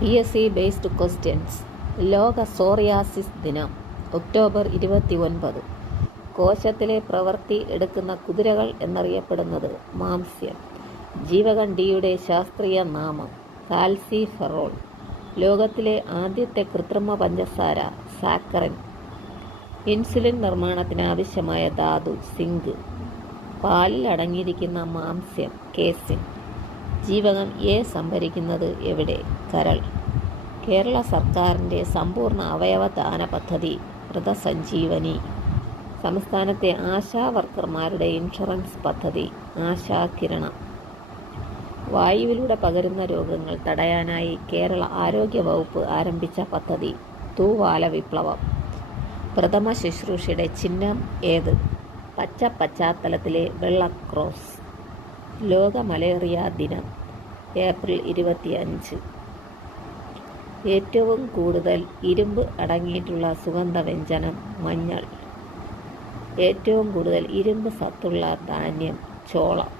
PSC based questions. ലോക psoriasis ദിനം October 29. കോശത്തിലെ പ്രവൃത്തി എടുക്കുന്ന കുതിരകൾ എന്നറിയപ്പെടുന്നത് മാംസ്യം. ജീവകൻ ഡിയുടെ ശാസ്ത്രീയ നാമം കാൽസിഫെറോൾ. ലോകത്തിലെ ആദ്യത്തെ കൃത്രിമ പഞ്ചസാര സാക്കറിൻ. ഇൻസുലിൻ നിർമ്മാണത്തിന് ആവശ്യമായ ധാതു സിങ്ക്. പാലിൽ അടങ്ങിയിരിക്കുന്ന മാംസ്യം കേസിൻ. ജീവകം എ സംഭരിക്കുന്നത് എവിടെ? കരൾ. കേരള സർക്കാരിൻ്റെ സമ്പൂർണ്ണ അവയവദാന പദ്ധതി മൃതസഞ്ജീവനി. സംസ്ഥാനത്തെ ആശാ വർക്കർമാരുടെ ഇൻഷുറൻസ് പദ്ധതി ആശാകിരണം. വായുവിലൂടെ പകരുന്ന രോഗങ്ങൾ തടയാനായി കേരള ആരോഗ്യ വകുപ്പ് ആരംഭിച്ച പദ്ധതി തൂവാല വിപ്ലവം. പ്രഥമ ശുശ്രൂഷയുടെ ചിഹ്നം ഏത്? പച്ച പശ്ചാത്തലത്തിലെ വെള്ള ക്രോസ്. ലോക മലേറിയ ദിനം ഏപ്രിൽ 25. ഏറ്റവും കൂടുതൽ ഇരുമ്പ് അടങ്ങിയിട്ടുള്ള സുഗന്ധവ്യഞ്ജനം മഞ്ഞൾ. ഏറ്റവും കൂടുതൽ ഇരുമ്പ് സത്തുള്ള ധാന്യം ചോളം.